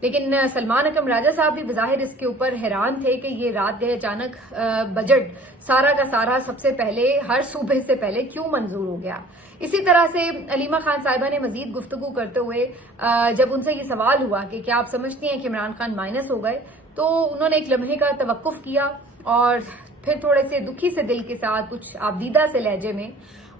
لیکن سلمان اکرم راجہ صاحب بھی بظاہر اس کے اوپر حیران تھے کہ یہ رات گئے اچانک بجٹ سارا کا سارا سب سے پہلے ہر صوبے سے پہلے کیوں منظور ہو گیا. اسی طرح سے علیمہ خان صاحبہ نے مزید گفتگو کرتے ہوئے جب ان سے یہ سوال ہوا کہ کیا آپ سمجھتی ہیں کہ عمران خان مائنس ہو گئے، تو انہوں نے ایک لمحے کا توقف کیا اور پھر تھوڑے سے دکھی سے دل کے ساتھ کچھ آبدیدہ سے لہجے میں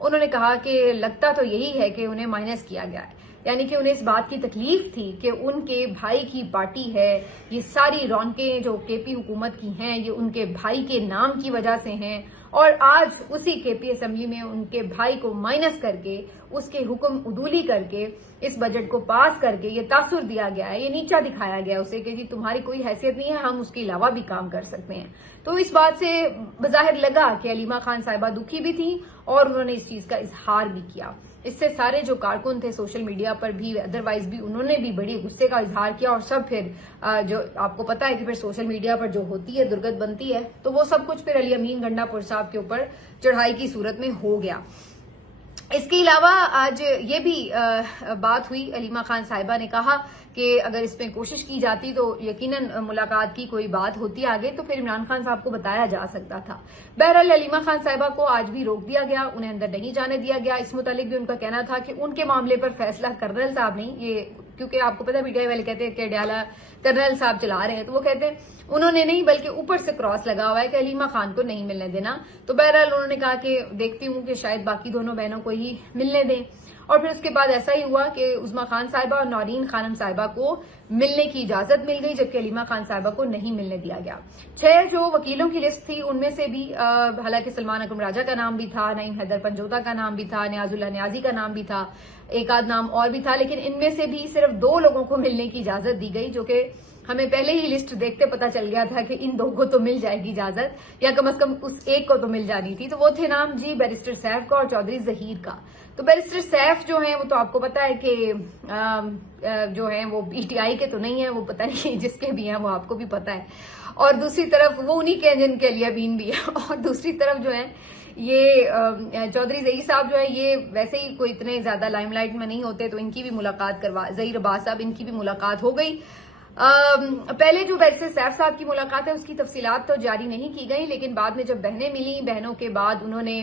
انہوں نے کہا کہ لگتا تو یہی ہے کہ انہیں مائنس کیا گیا ہے. یعنی کہ انہیں اس بات کی تکلیف تھی کہ ان کے بھائی کی پارٹی ہے، یہ ساری رونقیں جو کے پی حکومت کی ہیں یہ ان کے بھائی کے نام کی وجہ سے ہیں، اور آج اسی کے پی اسمبلی میں ان کے بھائی کو مائنس کر کے اس کے حکم عدولی کر کے اس بجٹ کو پاس کر کے یہ تاثر دیا گیا ہے، یہ نیچا دکھایا گیا اسے کہ جی تمہاری کوئی حیثیت نہیں ہے، ہم اس کے علاوہ بھی کام کر سکتے ہیں. تو اس بات سے بظاہر لگا کہ علیمہ خان صاحبہ دکھی بھی تھیں اور انہوں نے اس چیز کا اظہار بھی کیا. اس سے سارے جو کارکن تھے سوشل میڈیا پر بھی ادروائز بھی انہوں نے بھی بڑی غصے کا اظہار کیا، اور سب پھر جو آپ کو پتا ہے کہ پھر سوشل میڈیا پر جو ہوتی ہے درگت بنتی ہے، تو وہ سب کچھ پھر علی امین گنڈا پور صاحب کے اوپر چڑھائی کی صورت میں ہو گیا. اس کے علاوہ آج یہ بھی بات ہوئی، علیمہ خان صاحبہ نے کہا کہ اگر اس میں کوشش کی جاتی تو یقیناً ملاقات کی کوئی بات ہوتی آگے تو پھر عمران خان صاحب کو بتایا جا سکتا تھا. بہرحال علیمہ خان صاحبہ کو آج بھی روک دیا گیا، انہیں اندر نہیں جانے دیا گیا. اس متعلق بھی ان کا کہنا تھا کہ ان کے معاملے پر فیصلہ کرنل صاحب نہیں، یہ کیونکہ آپ کو پتا میڈیا والے کہتے ہیں کہ ڈیالہ کرنل صاحب چلا رہے ہیں، تو وہ کہتے ہیں انہوں نے نہیں بلکہ اوپر سے کراس لگا ہوا ہے کہ علیمہ خان کو نہیں ملنے دینا. تو بہرحال انہوں نے کہا کہ دیکھتی ہوں کہ شاید باقی دونوں بہنوں کو ہی ملنے دیں. اور پھر اس کے بعد ایسا ہی ہوا کہ عظما خان صاحبہ اور نورین خانم صاحبہ کو ملنے کی اجازت مل گئی، جبکہ علیمہ خان صاحبہ کو نہیں ملنے دیا گیا. 6 جو وکیلوں کی لسٹ تھی ان میں سے بھی حالانکہ سلمان اکرم راجہ کا نام بھی تھا، نعیم حیدر پنجوتا کا نام بھی تھا، نیاز اللہ نیازی کا نام بھی تھا، ایک آدھ نام اور بھی تھا، لیکن ان میں سے بھی صرف 2 لوگوں کو ملنے کی اجازت دی گئی، جو کہ ہمیں پہلے ہی لسٹ دیکھتے پتا چل گیا تھا کہ ان 2 کو تو مل جائے گی اجازت، یا کم از کم اس ایک کو تو مل جانی تھی. تو وہ تھے نام جی بیرسٹر سیف کا اور چودھری ظہیر کا. تو بیرسٹر سیف جو ہیں وہ تو آپ کو پتا ہے کہ جو ہیں وہ پی ٹی آئی کے تو نہیں ہیں، وہ پتہ نہیں جس کے بھی ہیں وہ آپ کو بھی پتا ہے. اور دوسری طرف وہ انہی کے جن کے علی امین بھی ہے. اور دوسری طرف جو ہے یہ چودھری ظہیر صاحب جو ہے یہ ویسے ہی کوئی اتنے زیادہ لائم لائٹ میں نہیں ہوتے، تو ان کی بھی ملاقات ظہیر عباس صاحب ان کی بھی ملاقات ہو گئی. پہلے جو بیرسٹر سیف صاحب کی ملاقات ہے اس کی تفصیلات تو جاری نہیں کی گئی، لیکن بعد میں جب بہنیں ملی، بہنوں کے بعد انہوں نے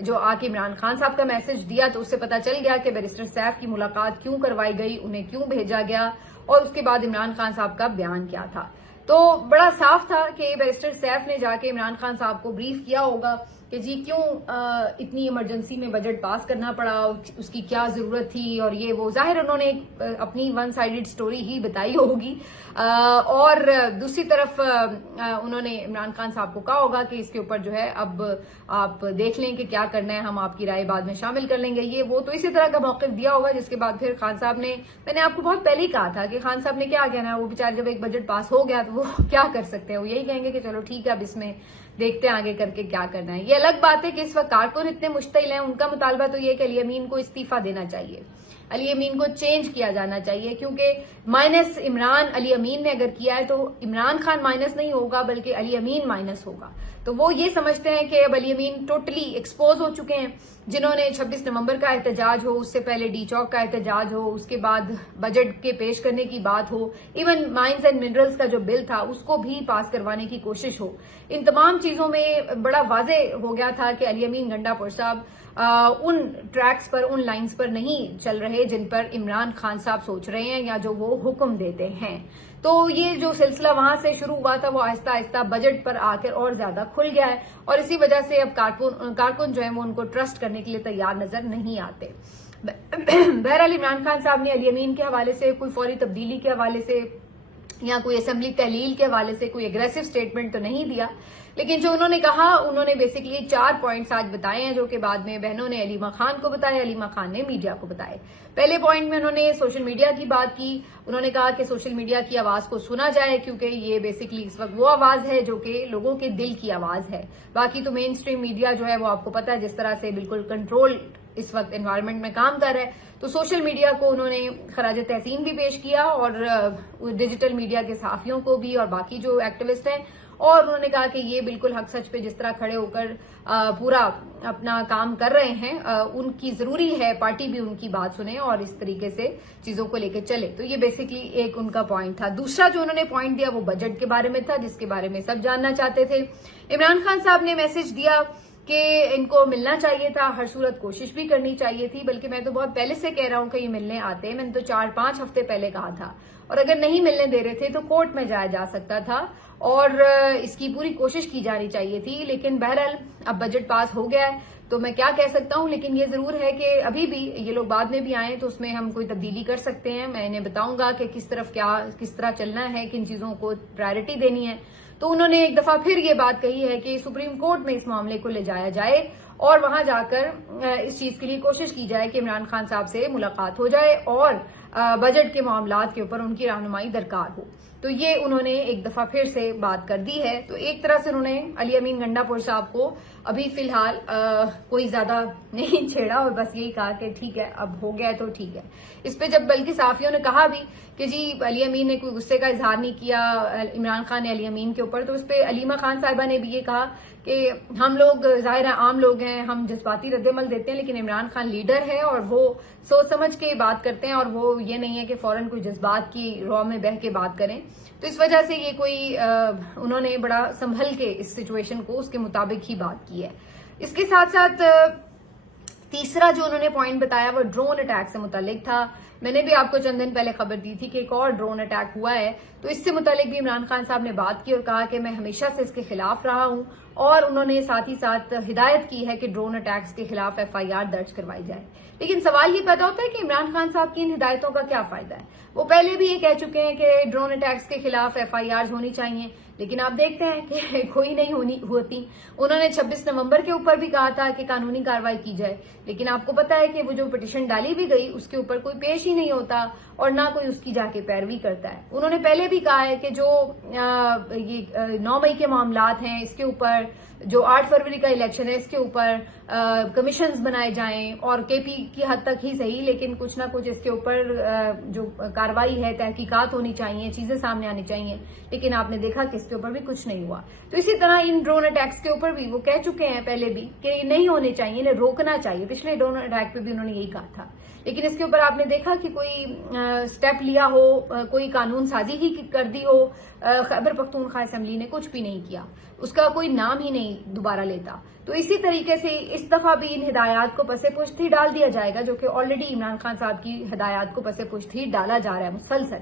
جو آ کے عمران خان صاحب کا میسج دیا تو اس سے پتا چل گیا کہ بیرسٹر سیف کی ملاقات کیوں کروائی گئی، انہیں کیوں بھیجا گیا، اور اس کے بعد عمران خان صاحب کا بیان کیا تھا. تو بڑا صاف تھا کہ بیرسٹر سیف نے جا کے عمران خان صاحب کو بریف کیا ہوگا کہ جی کیوں اتنی ایمرجنسی میں بجٹ پاس کرنا پڑا، اس کی کیا ضرورت تھی، اور یہ وہ ظاہر انہوں نے اپنی ون سائیڈڈ سٹوری ہی بتائی ہوگی. اور دوسری طرف انہوں نے عمران خان صاحب کو کہا ہوگا کہ اس کے اوپر جو ہے اب آپ دیکھ لیں کہ کیا کرنا ہے، ہم آپ کی رائے بعد میں شامل کر لیں گے، یہ وہ. تو اسی طرح کا موقف دیا ہوگا، جس کے بعد پھر خان صاحب نے، میں نے آپ کو بہت پہلے ہی کہا تھا کہ خان صاحب نے کیا کہنا ہے، وہ بیچارے جب ایک بجٹ پاس ہو گیا تو وہ کیا کر سکتے ہیں، وہ یہی کہیں گے کہ چلو ٹھیک ہے اب اس میں دیکھتے ہیں آگے کر کے کیا کرنا ہے. یہ الگ بات ہے کہ اس وقت کارکن اتنے مشتعل ہیں، ان کا مطالبہ تو یہ ہے کہ علی امین کو استعفیٰ دینا چاہیے، علی امین کو چینج کیا جانا چاہیے، کیونکہ مائنس عمران علی امین نے اگر کیا ہے تو عمران خان مائنس نہیں ہوگا بلکہ علی امین مائنس ہوگا. تو وہ یہ سمجھتے ہیں کہ اب علی امین ٹوٹلی ایکسپوز ہو چکے ہیں، جنہوں نے 26 نومبر کا احتجاج ہو، اس سے پہلے ڈی چوک کا احتجاج ہو، اس کے بعد بجٹ کے پیش کرنے کی بات ہو، ایون مائنز اینڈ منرلز کا جو بل تھا اس کو بھی پاس کروانے کی کوشش ہو، ان تمام چیزوں میں بڑا واضح ہو گیا تھا کہ علی امین گنڈا پور صاحب ان ٹریکس پر، ان لائنز پر نہیں چل رہے جن پر عمران خان صاحب سوچ رہے ہیں یا جو وہ حکم دیتے ہیں. تو یہ جو سلسلہ وہاں سے شروع ہوا تھا وہ آہستہ آہستہ بجٹ پر آ کر اور زیادہ کھل گیا ہے، اور اسی وجہ سے اب کارکن جو ہیں وہ ان کو ٹرسٹ کرنے کے لیے تیار نظر نہیں آتے. بہرحال عمران خان صاحب نے علی امین کے حوالے سے کوئی فوری تبدیلی کے حوالے سے یا کوئی اسمبلی تحلیل کے حوالے سے کوئی اگریسو سٹیٹمنٹ تو نہیں دیا، لیکن جو انہوں نے کہا انہوں نے بیسیکلی 4 پوائنٹس آج بتائے ہیں، جو کہ بعد میں بہنوں نے علیمہ خان کو بتائے، علیمہ خان نے میڈیا کو بتائے. پہلے پوائنٹ میں انہوں نے سوشل میڈیا کی بات کی. انہوں نے کہا کہ سوشل میڈیا کی آواز کو سنا جائے، کیونکہ یہ بیسیکلی اس وقت وہ آواز ہے جو کہ لوگوں کے دل کی آواز ہے. باقی تو مین اسٹریم میڈیا جو ہے وہ آپ کو پتا ہے جس طرح سے بالکل کنٹرول اس وقت انوائرمنٹ میں کام کر رہا ہے. تو سوشل میڈیا کو انہوں نے خراج تحسین بھی پیش کیا، اور ڈیجیٹل میڈیا کے صحافیوں کو بھی اور باقی جو ایکٹیوسٹ ہیں اور انہوں نے کہا کہ یہ بالکل حق سچ پہ جس طرح کھڑے ہو کر پورا اپنا کام کر رہے ہیں، ان کی ضروری ہے پارٹی بھی ان کی بات سنے اور اس طریقے سے چیزوں کو لے کے چلے. تو یہ بیسکلی ایک ان کا پوائنٹ تھا. دوسرا جو انہوں نے پوائنٹ دیا وہ بجٹ کے بارے میں تھا، جس کے بارے میں سب جاننا چاہتے تھے. عمران خان صاحب نے میسج دیا کہ ان کو ملنا چاہیے تھا، ہر صورت کوشش بھی کرنی چاہیے تھی، بلکہ میں تو بہت پہلے سے کہہ رہا ہوں کہ یہ ملنے آتے ہیں. میں نے تو 4-5 ہفتے پہلے کہا تھا، اور اگر نہیں ملنے دے رہے تھے تو کورٹ میں جایا جا سکتا تھا اور اس کی پوری کوشش کی جانی چاہیے تھی. لیکن بہرحال اب بجٹ پاس ہو گیا ہے تو میں کیا کہہ سکتا ہوں. لیکن یہ ضرور ہے کہ ابھی بھی یہ لوگ بعد میں بھی آئیں تو اس میں ہم کوئی تبدیلی کر سکتے ہیں. میں انہیں بتاؤں گا کہ کس طرح چلنا ہے، کن چیزوں کو پرائرٹی دینی ہے. تو انہوں نے ایک دفعہ پھر یہ بات کہی ہے کہ سپریم کورٹ میں اس معاملے کو لے جایا جائے اور وہاں جا کر اس چیز کے لیے کوشش کی جائے کہ عمران خان صاحب سے ملاقات ہو جائے اور بجٹ کے معاملات کے اوپر ان کی رہنمائی درکار ہو. تو یہ انہوں نے ایک دفعہ پھر سے بات کر دی ہے. تو ایک طرح سے انہوں نے علی امین گنڈا پور صاحب کو ابھی فی الحال کوئی زیادہ نہیں چھیڑا اور بس یہی کہا کہ ٹھیک ہے اب ہو گیا تو ٹھیک ہے. اس پہ جب بلکہ صحافیوں نے کہا بھی کہ جی علی امین نے کوئی غصے کا اظہار نہیں کیا عمران خان نے علی امین کے اوپر، تو اس پہ علیمہ خان صاحبہ نے بھی یہ کہا کہ ہم لوگ ظاہر عام لوگ ہیں، ہم جذباتی رد عمل دیتے ہیں، لیکن عمران خان لیڈر ہے اور وہ سوچ سمجھ کے بات کرتے ہیں اور وہ یہ نہیں ہے کہ فوراً کوئی جذبات کی رو میں بہہ کے بات کریں. تو اس وجہ سے یہ کوئی انہوں نے بڑا سنبھل کے اس سچویشن کو اس کے مطابق ہی بات کی ہے. اس کے ساتھ ساتھ تیسرا جو انہوں نے پوائنٹ بتایا وہ ڈرون اٹیک سے متعلق تھا. میں نے بھی آپ کو چند دن پہلے خبر دی تھی کہ ایک اور ڈرون اٹیک ہوا ہے، تو اس سے متعلق بھی عمران خان صاحب نے بات کی اور کہا کہ میں ہمیشہ سے اس کے خلاف رہا ہوں، اور انہوں نے ساتھ ہی ساتھ ہدایت کی ہے کہ ڈرون اٹیکس کے خلاف FIR درج کروائی جائے. لیکن سوال یہ پیدا ہوتا ہے کہ عمران خان صاحب کی ان ہدایتوں کا کیا فائدہ ہے؟ وہ پہلے بھی یہ کہہ چکے ہیں کہ ڈرون اٹیکس کے خلاف FIRs ہونی چاہیے، لیکن آپ دیکھتے ہیں کہ کوئی نہیں ہوتی. انہوں نے 26 نومبر کے اوپر بھی کہا تھا کہ قانونی کارروائی کی جائے، لیکن آپ کو پتا ہے کہ وہ جو پٹیشن ڈالی بھی گئی اس کے اوپر کوئی پیش ہی نہیں ہوتا اور نہ کوئی اس کی جا کے پیروی کرتا ہے. انہوں نے پہلے بھی کہا ہے کہ جو یہ 9 مئی کے معاملات ہیں اس کے اوپر، جو 8 فروری کا الیکشن ہے اس کے اوپر کمیشنز بنائے جائیں، اور KP کی حد تک ہی صحیح لیکن کچھ نہ کچھ اس کے اوپر جو کارروائی ہے، تحقیقات ہونی چاہیے، چیزیں سامنے آنی چاہیے. لیکن آپ نے دیکھا کہ اس کے اوپر بھی کچھ نہیں ہوا. تو اسی طرح ان ڈرون اٹیکس کے اوپر بھی وہ کہہ چکے ہیں پہلے بھی کہ یہ نہیں ہونے چاہیے، انہیں روکنا چاہیے. پچھلے ڈرون اٹیک پہ بھی انہوں نے یہی کہا تھا. لیکن اس کے اوپر آپ نے دیکھا کہ کوئی سٹیپ لیا ہو، کوئی قانون سازی ہی کر دی ہو. خیبر پختونخوا اسمبلی نے کچھ بھی نہیں کیا، اس کا کوئی نام ہی نہیں دوبارہ لیتا. تو اسی طریقے سے اس دفعہ بھی ان ہدایات کو پس پشت ہی ڈال دیا جائے گا، جو کہ آلریڈی عمران خان صاحب کی ہدایات کو پس پشت ہی ڈالا جا رہا ہے مسلسل.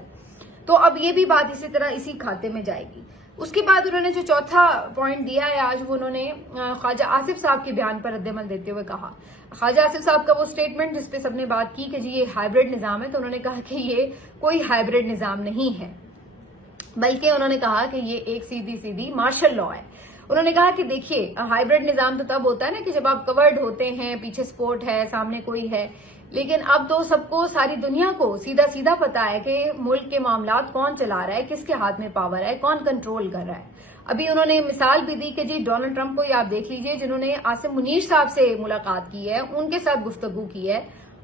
تو اب یہ بھی بات اسی طرح اسی کھاتے میں جائے گی. اس کے بعد انہوں نے جو چوتھا پوائنٹ دیا ہے آج، وہ انہوں نے خواجہ آصف صاحب کے بیان پر رد عمل دیتے ہوئے کہا. خواجہ آصف صاحب کا وہ سٹیٹمنٹ جس پہ سب نے بات کی کہ جی یہ ہائبرڈ نظام ہے، تو انہوں نے کہا کہ یہ کوئی ہائبرڈ نظام نہیں ہے، بلکہ انہوں نے کہا کہ یہ ایک سیدھی مارشل لا ہے. انہوں نے کہا کہ دیکھیے ہائبرڈ نظام تو تب ہوتا ہے نا کہ جب آپ کورڈ ہوتے ہیں، پیچھے سپورٹ ہے، سامنے کوئی ہے. لیکن اب تو سب کو، ساری دنیا کو سیدھا پتا ہے کہ ملک کے معاملات کون چلا رہا ہے، کس کے ہاتھ میں پاور ہے، کون کنٹرول کر رہا ہے. ابھی انہوں نے مثال بھی دی کہ جی ڈونلڈ ٹرمپ کو آپ دیکھ لیجئے، جنہوں نے عاصم منیر صاحب سے ملاقات کی ہے، ان کے ساتھ گفتگو کی ہے،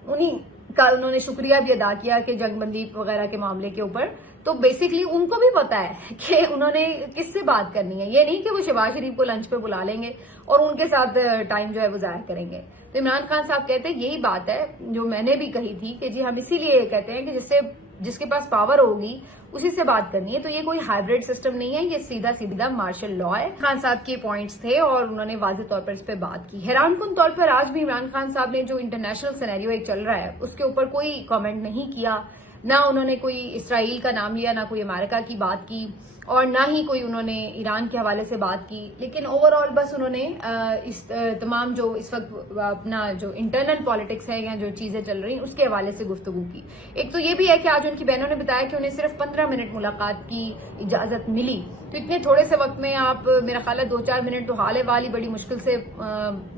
انہی کا انہوں نے شکریہ بھی ادا کیا کہ جنگ بندی وغیرہ کے معاملے کے اوپر. تو بیسکلی ان کو بھی پتا ہے کہ انہوں نے کس سے بات کرنی ہے. یہ نہیں کہ وہ شہباز شریف کو لنچ پہ بلا لیں گے اور ان کے ساتھ ٹائم جو ہے وہ ظاہر کریں گے. تو عمران خان صاحب کہتے ہیں یہی بات ہے جو میں نے بھی کہی تھی کہ جی ہم اسی لیے کہتے ہیں کہ جس کے پاس پاور ہوگی اسی سے بات کرنی ہے. تو یہ کوئی ہائبرڈ سسٹم نہیں ہے، یہ سیدھا مارشل لا ہے. خان صاحب کے پوائنٹس تھے اور انہوں نے واضح طور پر اس پہ بات کی. حیران کن طور پر آج بھی عمران خان صاحب نے جو انٹرنیشنل سینیریو ایک چل رہا ہے اس کے اوپر کوئی کامنٹ نہیں کیا. نہ انہوں نے کوئی اسرائیل کا نام لیا، نہ کوئی امریکہ کی بات کی، اور نہ ہی کوئی انہوں نے ایران کے حوالے سے بات کی. لیکن اوور آل بس انہوں نے اس تمام جو اس وقت اپنا جو انٹرنل پالیٹکس ہے یا جو چیزیں چل رہی ہیں اس کے حوالے سے گفتگو کی. ایک تو یہ بھی ہے کہ آج ان کی بہنوں نے بتایا کہ انہیں صرف 15 منٹ ملاقات کی اجازت ملی. تو اتنے تھوڑے سے وقت میں آپ میرا خیال ہے 2-4 منٹ تو حال والی بڑی مشکل سے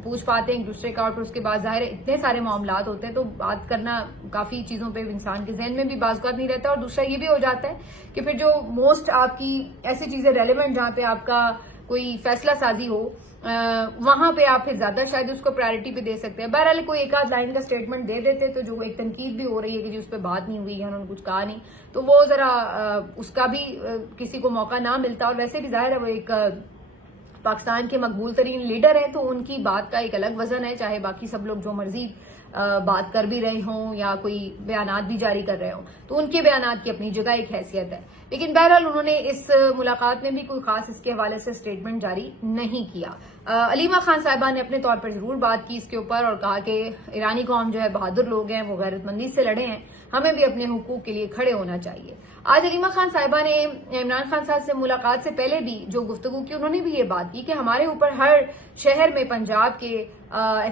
پوچھ پاتے ہیں ایک دوسرے کا، اور پھر اس کے بعد ظاہر اتنے سارے معاملات ہوتے ہیں تو بات کرنا کافی چیزوں پہ انسان کے ذہن میں بھی بعض اوقات نہیں رہتا. اور دوسرا یہ بھی ہو جاتا ہے کہ پھر جو موسٹ آپ کی ایسی چیزیں ریلیونٹ جہاں پہ آپ کا کوئی فیصلہ سازی ہو وہاں پہ آپ پھر زیادہ شاید اس کو پرائرٹی پہ دے سکتے ہیں. بہرحال کوئی ایک آدھ لائن کا اسٹیٹمنٹ دے دیتے تو جو ایک تنقید بھی ہو رہی ہے کہ جی اس پہ بات نہیں ہوئی ہے, انہوں نے کچھ کہا نہیں, تو وہ ذرا اس کا بھی کسی کو موقع نہ ملتا. اور ویسے بھی ظاہر ہے وہ ایک پاکستان کے مقبول ترین لیڈر ہیں, تو ان کی بات کا ایک الگ وزن ہے, چاہے باقی سب لوگ جو مرضی بات کر بھی رہے ہوں یا کوئی بیانات بھی جاری کر رہے ہوں, تو ان کے بیانات کی اپنی جگہ ایک حیثیت ہے. لیکن بہرحال انہوں نے اس ملاقات میں بھی کوئی خاص اس کے حوالے سے اسٹیٹمنٹ جاری نہیں کیا. علیمہ خان صاحبہ نے اپنے طور پر ضرور بات کی اس کے اوپر اور کہا کہ ایرانی قوم جو ہے بہادر لوگ ہیں, وہ غیرت مندی سے لڑے ہیں, ہمیں بھی اپنے حقوق کے لیے کھڑے ہونا چاہیے. آج علیمہ خان صاحبہ نے عمران خان صاحب سے ملاقات سے پہلے بھی جو گفتگو کی, انہوں نے بھی یہ بات کی کہ ہمارے اوپر ہر شہر میں پنجاب کے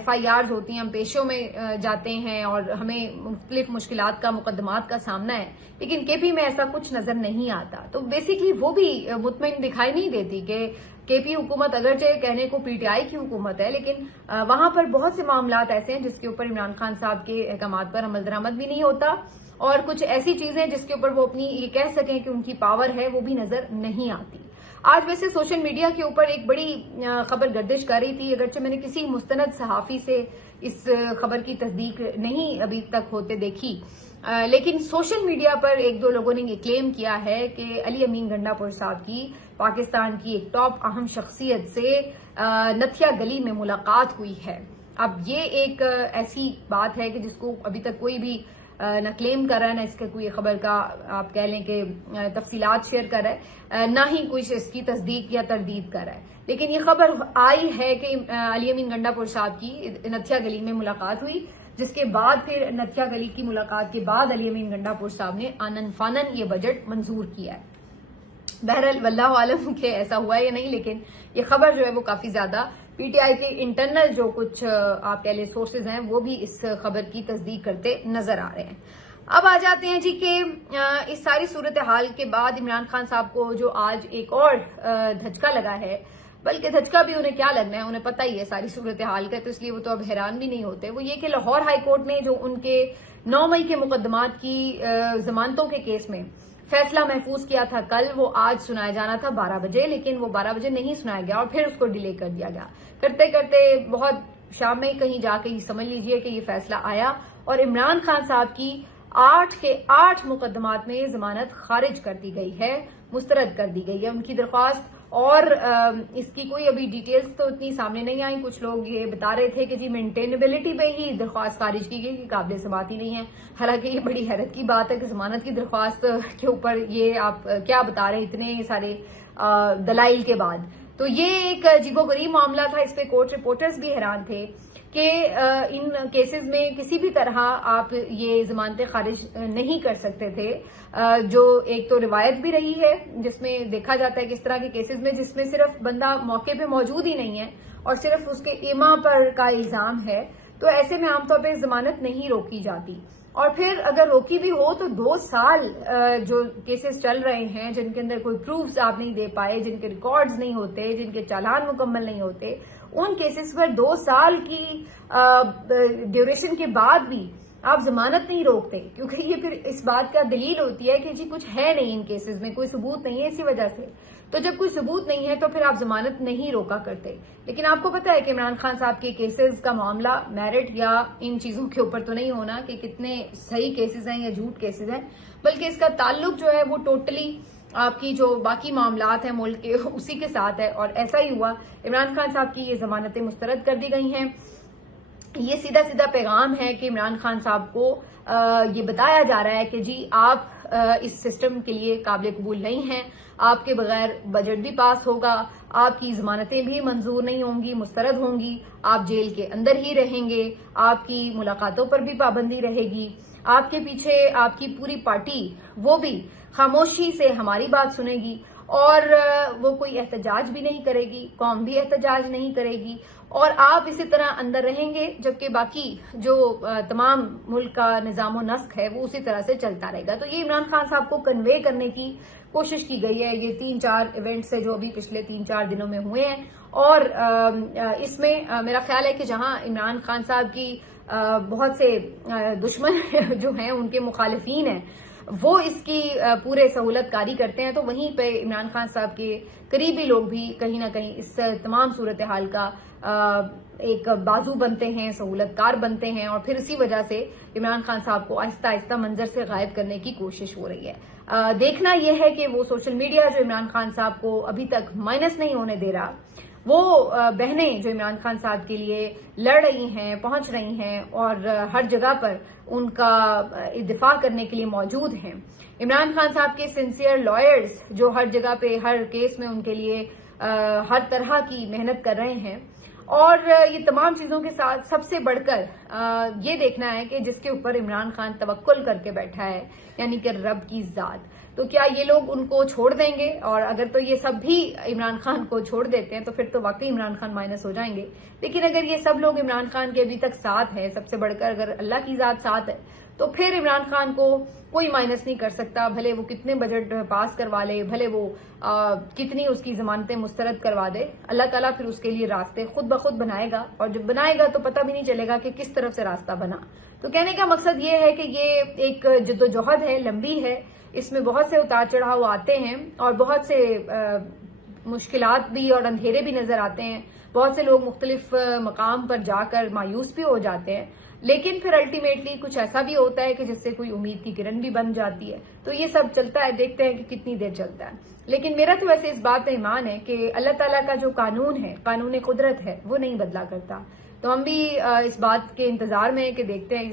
FIRs ہوتی ہیں, ہم پیشوں میں جاتے ہیں اور ہمیں مختلف مشکلات کا, مقدمات کا سامنا ہے, لیکن KP میں ایسا کچھ نظر نہیں آتا. تو بیسیکلی وہ بھی مطمئن دکھائی نہیں دیتی کہ KP حکومت اگرچہ کہنے کو PTI کی حکومت ہے, لیکن وہاں پر بہت سے معاملات ایسے ہیں جس کے اوپر عمران خان صاحب کے احکامات پر عمل درآمد بھی نہیں ہوتا, اور کچھ ایسی چیزیں جس کے اوپر وہ اپنی یہ کہہ سکیں کہ ان کی پاور ہے وہ بھی نظر نہیں آتی. آج ویسے سوشل میڈیا کے اوپر ایک بڑی خبر گردش کر رہی تھی, اگرچہ میں نے کسی مستند صحافی سے اس خبر کی تصدیق نہیں ابھی تک ہوتے دیکھی, لیکن سوشل میڈیا پر ایک دو لوگوں نے یہ کلیم کیا ہے کہ علی امین گنڈا پور صاحب کی پاکستان کی ایک ٹاپ اہم شخصیت سے نتھیا گلی میں ملاقات ہوئی ہے. اب یہ ایک ایسی بات ہے کہ جس کو ابھی تک کوئی بھی نہ کلیم کر رہا ہے, نہ اس کے کوئی خبر کا آپ کہہ لیں کہ تفصیلات شیئر کر رہا ہے, نہ ہی کوئی اس کی تصدیق یا تردید کر رہا ہے. لیکن یہ خبر آئی ہے کہ علی امین گنڈا پور صاحب کی نتھیا گلی میں ملاقات ہوئی, جس کے بعد پھر نتھیا گلی کی ملاقات کے بعد علی امین گنڈا پور صاحب نے آنن فانن یہ بجٹ منظور کیا ہے. بہرحال واللہ عالم کہ ایسا ہوا ہے یا نہیں, لیکن یہ خبر جو ہے وہ کافی زیادہ PTI کے انٹرنل جو کچھ آپ کہہ لیں سورسز ہیں وہ بھی اس خبر کی تصدیق کرتے نظر آ رہے ہیں. اب آ جاتے ہیں جی کہ اس ساری صورتحال کے بعد عمران خان صاحب کو جو آج ایک اور دھچکا لگا ہے, بلکہ دھچکا بھی انہیں کیا لگنا ہے, انہیں پتہ ہی ہے ساری صورتحال کا, تو اس لیے وہ تو اب حیران بھی نہیں ہوتے. وہ یہ کہ لاہور ہائی کورٹ نے جو ان کے 9 مئی کے مقدمات کی ضمانتوں کے کیس میں فیصلہ محفوظ کیا تھا کل, وہ آج سنایا جانا تھا 12 بجے, لیکن وہ 12 بجے نہیں سنایا گیا اور پھر اس کو ڈیلے کر دیا گیا. کرتے کرتے بہت شام میں کہیں جا کے سمجھ لیجئے کہ یہ فیصلہ آیا اور عمران خان صاحب کی 8 کے 8 مقدمات میں ضمانت خارج کر دی گئی ہے, مسترد کر دی گئی ہے ان کی درخواست. اور اس کی کوئی ابھی ڈیٹیلز تو اتنی سامنے نہیں آئی. کچھ لوگ یہ بتا رہے تھے کہ جی مینٹینیبلٹی پہ ہی درخواست خارج کی گئی, قابل سماعت ہی نہیں ہے. حالانکہ یہ بڑی حیرت کی بات ہے کہ ضمانت کی درخواست کے اوپر یہ آپ کیا بتا رہے ہیں اتنے سارے دلائل کے بعد. تو یہ ایک عجیب و غریب معاملہ تھا, اس پہ کورٹ رپورٹرز بھی حیران تھے کہ ان کیسز میں کسی بھی طرح آپ یہ ضمانتیں خارج نہیں کر سکتے تھے, جو ایک تو روایت بھی رہی ہے جس میں دیکھا جاتا ہے کہ اس طرح کے کیسز میں جس میں صرف بندہ موقع پہ موجود ہی نہیں ہے اور صرف اس کے ایما پر کا الزام ہے, تو ایسے میں عام طور پہ ضمانت نہیں روکی جاتی. اور پھر اگر روکی بھی ہو تو 2 سال جو کیسز چل رہے ہیں جن کے اندر کوئی پروفز آپ نہیں دے پائے, جن کے ریکارڈز نہیں ہوتے, جن کے چالان مکمل نہیں ہوتے, ان کیسز پر 2 سال کی ڈیوریشن کے بعد بھی آپ ضمانت نہیں روکتے, کیونکہ یہ پھر اس بات کا دلیل ہوتی ہے کہ جی کچھ ہے نہیں ان کیسز میں, کوئی ثبوت نہیں ہے اسی وجہ سے. تو جب کوئی ثبوت نہیں ہے تو پھر آپ ضمانت نہیں روکا کرتے. لیکن آپ کو پتا ہے کہ عمران خان صاحب کے کیسز کا معاملہ میرٹ یا ان چیزوں کے اوپر تو نہیں ہونا کہ کتنے صحیح کیسز ہیں یا جھوٹ کیسز ہیں, بلکہ اس کا تعلق جو ہے وہ ٹوٹلی آپ کی جو باقی معاملات ہیں ملک کے اسی کے ساتھ ہے. اور ایسا ہی ہوا, عمران خان صاحب کی یہ ضمانتیں مسترد کر دی گئی ہیں. یہ سیدھا سیدھا پیغام ہے کہ عمران خان صاحب کو یہ بتایا جا رہا ہے کہ جی آپ اس سسٹم کے لیے قابل قبول نہیں ہیں, آپ کے بغیر بجٹ بھی پاس ہوگا, آپ کی ضمانتیں بھی منظور نہیں ہوں گی, مسترد ہوں گی, آپ جیل کے اندر ہی رہیں گے, آپ کی ملاقاتوں پر بھی پابندی رہے گی, آپ کے پیچھے آپ کی پوری پارٹی وہ بھی خاموشی سے ہماری بات سنے گی, اور وہ کوئی احتجاج بھی نہیں کرے گی, قوم بھی احتجاج نہیں کرے گی, اور آپ اسی طرح اندر رہیں گے, جبکہ باقی جو تمام ملک کا نظام و نسق ہے وہ اسی طرح سے چلتا رہے گا. تو یہ عمران خان صاحب کو کنوے کرنے کی کوشش کی گئی ہے یہ 3-4 ایونٹس ہے جو ابھی پچھلے 3-4 دنوں میں ہوئے ہیں. اور اس میں میرا خیال ہے کہ جہاں عمران خان صاحب کی بہت سے دشمن جو ہیں ان کے مخالفین ہیں, وہ اس کی پورے سہولت کاری کرتے ہیں، تو وہیں پہ عمران خان صاحب کے قریبی لوگ بھی کہیں نہ کہیں اس تمام صورتحال کا ایک بازو بنتے ہیں، سہولت کار بنتے ہیں، اور پھر اسی وجہ سے عمران خان صاحب کو آہستہ آہستہ منظر سے غائب کرنے کی کوشش ہو رہی ہے۔ دیکھنا یہ ہے کہ وہ سوشل میڈیا جو عمران خان صاحب کو ابھی تک مائنس نہیں ہونے دے رہا، وہ بہنیں جو عمران خان صاحب کے لیے لڑ رہی ہیں، پہنچ رہی ہیں اور ہر جگہ پر ان کا دفاع کرنے کے لیے موجود ہیں، عمران خان صاحب کے سنسیئر لائرز جو ہر جگہ پہ ہر کیس میں ان کے لیے ہر طرح کی محنت کر رہے ہیں، اور یہ تمام چیزوں کے ساتھ سب سے بڑھ کر یہ دیکھنا ہے کہ جس کے اوپر عمران خان توکل کر کے بیٹھا ہے، یعنی کہ رب کی ذات، تو کیا یہ لوگ ان کو چھوڑ دیں گے؟ اور اگر تو یہ سب بھی عمران خان کو چھوڑ دیتے ہیں تو پھر تو واقعی عمران خان مائنس ہو جائیں گے، لیکن اگر یہ سب لوگ عمران خان کے ابھی تک ساتھ ہیں، سب سے بڑھ کر اگر اللہ کی ذات ساتھ ہے، تو پھر عمران خان کو کوئی مائنس نہیں کر سکتا، بھلے وہ کتنے بجٹ پاس کروا لے، بھلے وہ کتنی اس کی ضمانتیں مسترد کروا دے، اللہ تعالیٰ پھر اس کے لیے راستے خود بخود بنائے گا، اور جب بنائے گا تو پتہ بھی نہیں چلے گا کہ کس طرف سے راستہ بنا۔ تو کہنے کا مقصد یہ ہے کہ یہ ایک جدوجہد ہے، لمبی ہے، اس میں بہت سے اتار چڑھاؤ آتے ہیں اور بہت سے مشکلات بھی اور اندھیرے بھی نظر آتے ہیں، بہت سے لوگ مختلف مقام پر جا کر مایوس بھی ہو جاتے ہیں، لیکن پھر الٹیمیٹلی کچھ ایسا بھی ہوتا ہے کہ جس سے کوئی امید کی کرن بھی بن جاتی ہے۔ تو یہ سب چلتا ہے، دیکھتے ہیں کہ کتنی دیر چلتا ہے، لیکن میرا تو ویسے اس بات پہ ایمان ہے کہ اللہ تعالیٰ کا جو قانون ہے، قانون قدرت ہے، وہ نہیں بدلا کرتا۔ تو ہم بھی اس بات کے انتظار میں ہیں کہ دیکھتے ہیں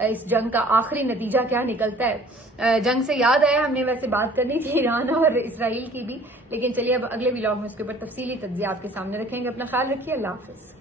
اس جنگ کا آخری نتیجہ کیا نکلتا ہے۔ جنگ سے یاد آیا، ہم نے ویسے بات کرنی تھی ایران اور اسرائیل کی بھی، لیکن چلیے اب اگلے ولاگ میں اس کے اوپر تفصیلی تجزیہ آپ کے سامنے رکھیں گے۔ اپنا خیال رکھیے، اللہ حافظ۔